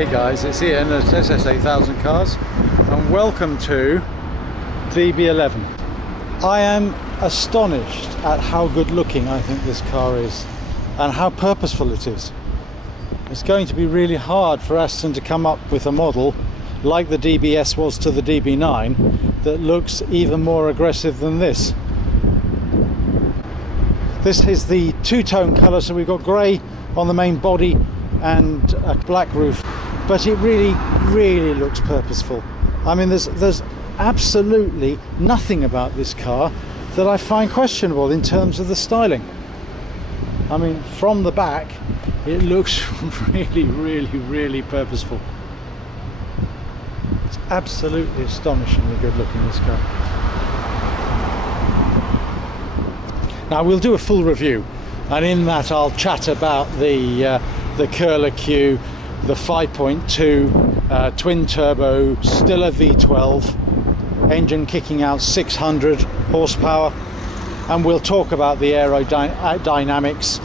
Hey guys, it's Ian at SS8000 Cars and welcome to DB11. I am astonished at how good looking I think this car is and how purposeful it is. It's going to be really hard for Aston to come up with a model like the DBS was to the DB9 that looks even more aggressive than this. This is the two-tone colour, so we've got grey on the main body and a black roof, but it really looks purposeful. I mean, there's absolutely nothing about this car that I find questionable in terms of the styling. I mean, from the back it looks really purposeful. It's absolutely astonishingly good looking, this car. Now we'll do a full review, and in that I'll chat about the curler Q, the 5.2 twin turbo, still a V12 engine kicking out 600 horsepower, and we'll talk about the aerodynamics.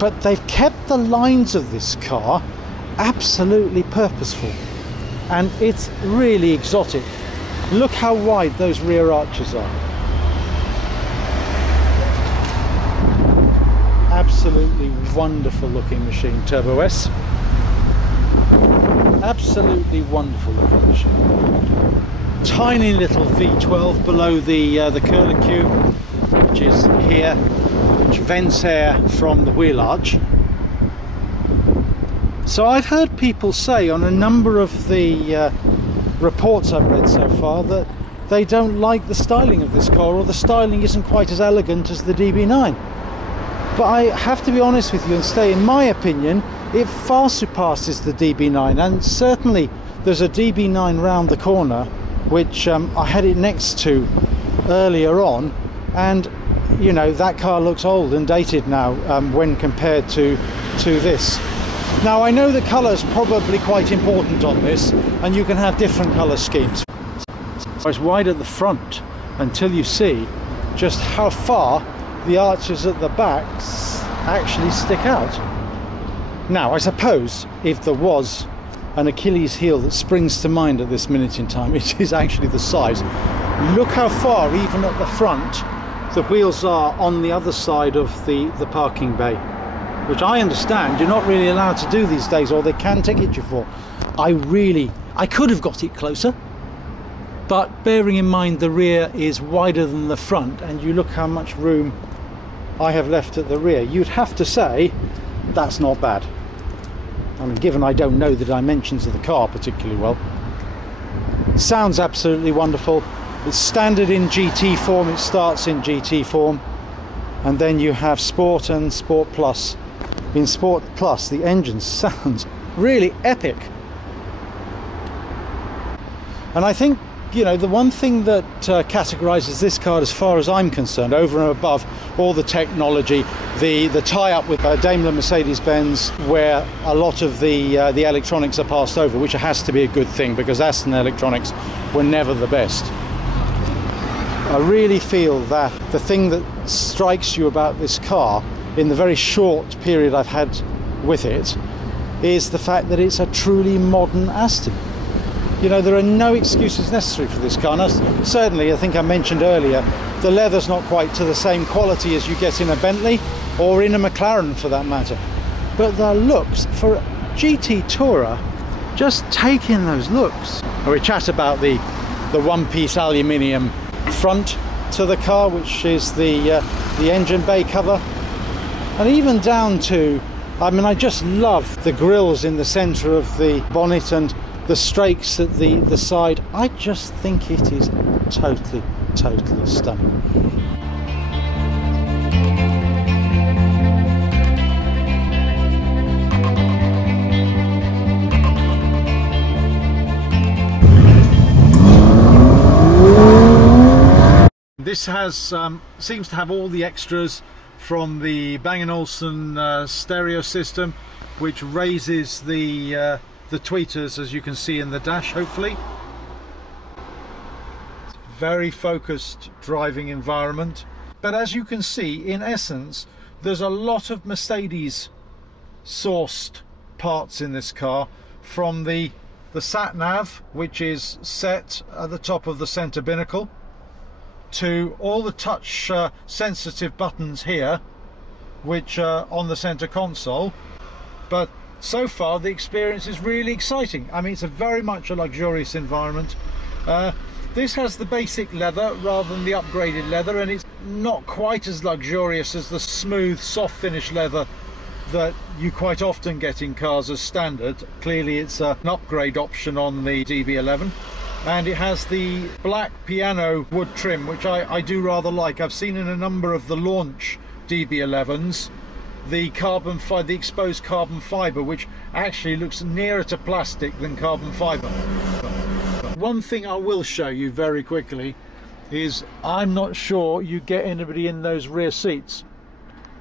But they've kept the lines of this car absolutely purposeful, and it's really exotic. Look how wide those rear arches are. Absolutely wonderful looking machine. Turbo S, absolutely wonderful looking machine. Tiny little V12 below the curler Q, which is here, which vents air from the wheel arch. So I've heard people say on a number of the reports I've read so far that they don't like the styling of this car, or the styling isn't quite as elegant as the DB9. But I have to be honest with you and say, in my opinion, it far surpasses the DB9, and certainly there's a DB9 round the corner which I had it next to earlier on, and you know, that car looks old and dated now when compared to this. Now I know the colour's probably quite important on this, and you can have different colour schemes. So it's wide at the front until you see just how far the arches at the back actually stick out. Now I suppose if there was an Achilles heel that springs to mind at this minute in time, it is actually the size. Look how far, even at the front, the wheels are on the other side of the parking bay, which I understand you're not really allowed to do these days, or they can ticket you for. I could have got it closer, but bearing in mind the rear is wider than the front, and you look how much room I have left at the rear, you'd have to say that's not bad. I mean, given I don't know the dimensions of the car particularly well. Sounds absolutely wonderful. It's standard in GT form, it starts in GT form, and then you have Sport and Sport Plus. In Sport Plus the engine sounds really epic, and I think, you know, the one thing that categorises this car, as far as I'm concerned, over and above all the technology, the tie-up with Daimler Mercedes-Benz, where a lot of the electronics are passed over, which has to be a good thing because Aston electronics were never the best. I really feel that the thing that strikes you about this car in the very short period I've had with it is the fact that it's a truly modern Aston. You know, there are no excuses necessary for this car. Now, certainly, I think I mentioned earlier, the leather's not quite to the same quality as you get in a Bentley or in a McLaren for that matter. But the looks, for a GT Tourer, just take in those looks. We chat about the one-piece aluminium front to the car, which is the engine bay cover, and even down to, I mean, I just love the grills in the centre of the bonnet and the strakes at the side. I just think it is totally stunning. This has seems to have all the extras from the Bang & Olufsen stereo system, which raises the tweeters, as you can see in the dash, hopefully. Very focused driving environment, but as you can see, in essence, there's a lot of Mercedes sourced parts in this car, from the sat nav, which is set at the top of the center binnacle, to all the touch sensitive buttons here, which are on the center console. But so far the experience is really exciting. I mean, it's very much a luxurious environment. This has the basic leather rather than the upgraded leather, and it's not quite as luxurious as the smooth soft finish leather that you quite often get in cars as standard. Clearly it's an upgrade option on the DB11, and it has the black piano wood trim, which I do rather like. I've seen in a number of the launch DB11s the exposed carbon fibre, which actually looks nearer to plastic than carbon fibre. One thing I will show you very quickly is I'm not sure you get anybody in those rear seats,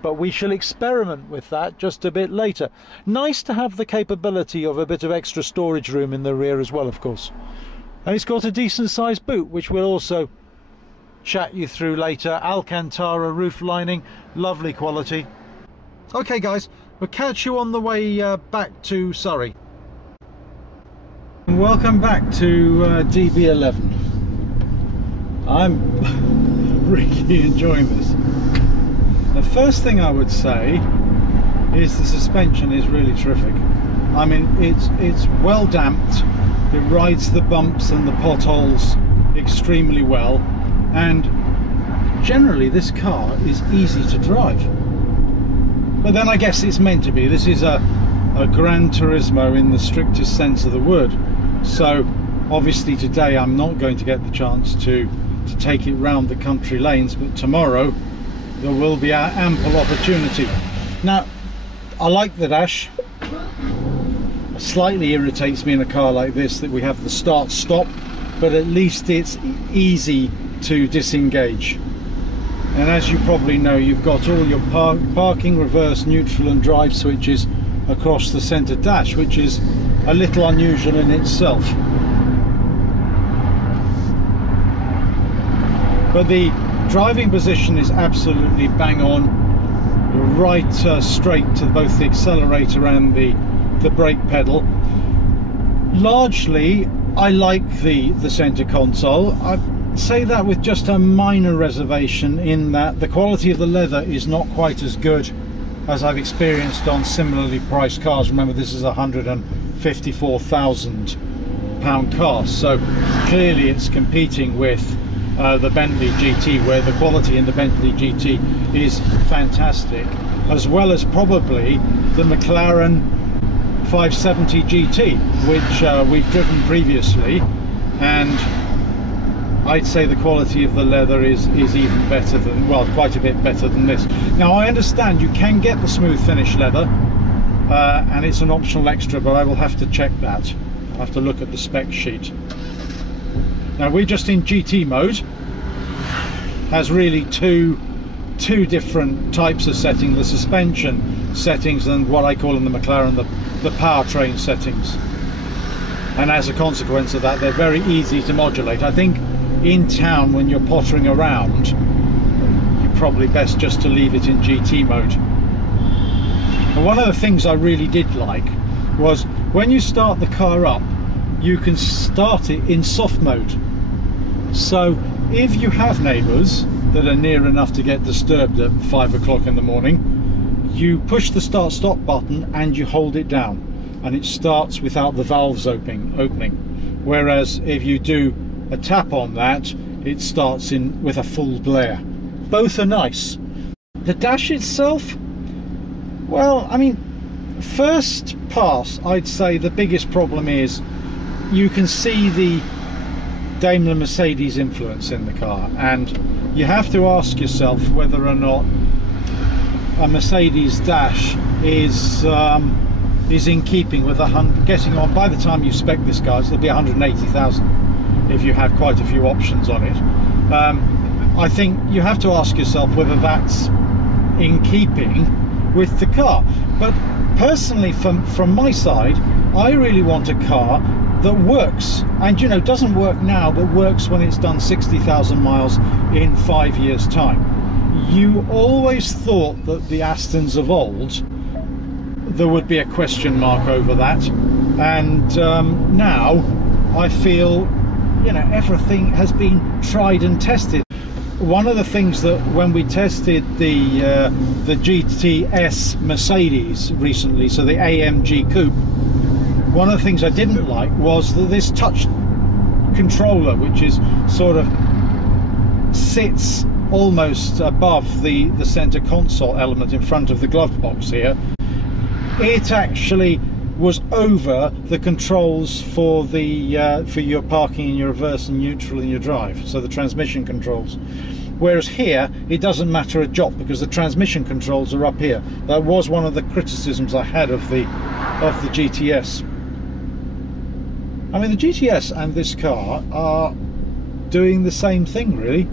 but we shall experiment with that just a bit later. Nice to have the capability of a bit of extra storage room in the rear as well, of course. And it's got a decent sized boot, which we'll also chat you through later. Alcantara roof lining, lovely quality. Okay guys, we'll catch you on the way back to Surrey. Welcome back to DB11. I'm really enjoying this. The first thing I would say is the suspension is really terrific. I mean, it's well damped, it rides the bumps and the potholes extremely well, and generally this car is easy to drive. But then I guess it's meant to be. This is a Gran Turismo in the strictest sense of the word. So obviously today I'm not going to get the chance to take it round the country lanes, but tomorrow there will be ample opportunity. Now, I like the dash. It slightly irritates me in a car like this that we have the start stop, but at least it's easy to disengage. And as you probably know, you've got all your parking, reverse, neutral and drive switches across the center dash, which is a little unusual in itself. But the driving position is absolutely bang on, right straight to both the accelerator and the brake pedal. Largely I like the center console. I say that with just a minor reservation in that the quality of the leather is not quite as good as I've experienced on similarly priced cars. Remember, this is a £154,000 car, so clearly it's competing with the Bentley GT, where the quality in the Bentley GT is fantastic, as well as probably the McLaren 570 GT, which we've driven previously, and I'd say the quality of the leather is even better than, well, quite a bit better than this. Now I understand you can get the smooth finish leather, and it's an optional extra, but I will have to check that. I'll have to look at the spec sheet. Now we're just in GT mode. Has really two different types of setting: the suspension settings and what I call in the McLaren the powertrain settings. And as a consequence of that, they're very easy to modulate. I think in town, when you're pottering around, you're probably best just to leave it in GT mode. And one of the things I really did like was when you start the car up, you can start it in soft mode. So if you have neighbours that are near enough to get disturbed at 5 o'clock in the morning, you push the start stop button and you hold it down, and it starts without the valves opening. Whereas if you do a tap on that, it starts with a full blare. Both are nice. The dash itself, well, I mean, first pass, I'd say the biggest problem is you can see the Daimler Mercedes influence in the car, and you have to ask yourself whether or not a Mercedes dash is in keeping with getting on. By the time you spec this car, it'll be 180,000 if you have quite a few options on it. I think you have to ask yourself whether that's in keeping with the car. But personally, from my side, I really want a car that works, and you know, doesn't work now, but works when it's done 60,000 miles in 5 years' time. You always thought that the Astons of old, there would be a question mark over that. And now I feel, you know, everything has been tried and tested. One of the things that when we tested the GTS Mercedes recently, so the AMG Coupe, one of the things I didn't like was that this touch controller, which is sort of sits almost above the center console element in front of the glove box here, it actually was over the controls for the for your parking and your reverse and neutral and your drive, so the transmission controls. Whereas here it doesn't matter a jot because the transmission controls are up here. That was one of the criticisms I had of the GTS. I mean, the GTS and this car are doing the same thing really.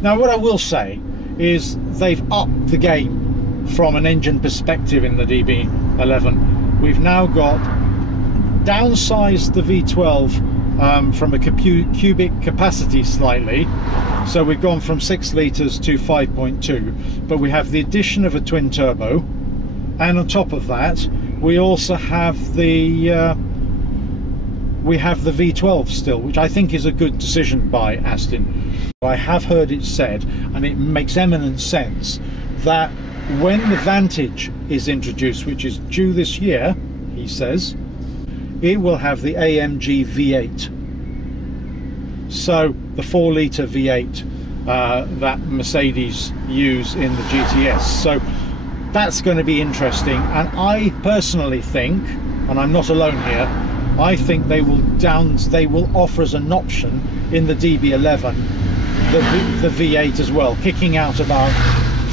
Now what I will say is they've upped the game from an engine perspective in the DB11. We've now got downsized the V12 from a cubic capacity slightly, so we've gone from 6 litres to 5.2, but we have the addition of a twin turbo, and on top of that we also have the V12 still, which I think is a good decision by Aston. I have heard it said, and it makes eminent sense, that when the Vantage is introduced, which is due this year, he says, it will have the AMG V8. So the 4-litre V8 that Mercedes use in the GTS. So that's going to be interesting, and I personally think, and I'm not alone here, I think they will offer as an option in the DB11 the V8 as well, kicking out about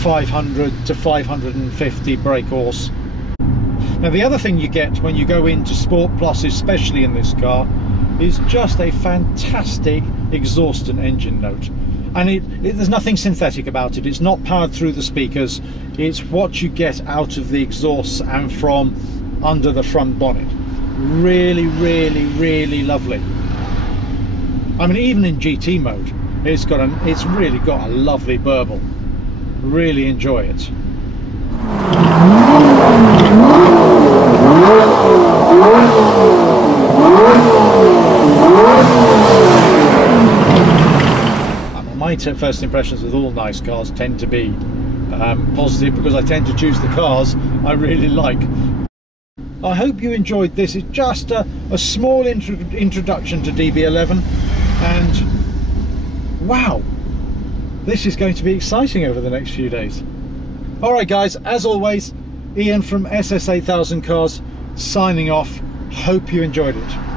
500 to 550 brake horse. Now the other thing you get when you go into Sport Plus, especially in this car, is just a fantastic exhaust and engine note. And there's nothing synthetic about it. It's not powered through the speakers. It's what you get out of the exhausts and from under the front bonnet. Really, really, really lovely. I mean, even in GT mode, it's really got a lovely burble. Really enjoy it. My first impressions with all nice cars tend to be positive, because I tend to choose the cars I really like. I hope you enjoyed this. It's just a small introduction to DB11, and wow, this is going to be exciting over the next few days. Alright guys, as always, Ian from SS8000 Cars signing off. Hope you enjoyed it.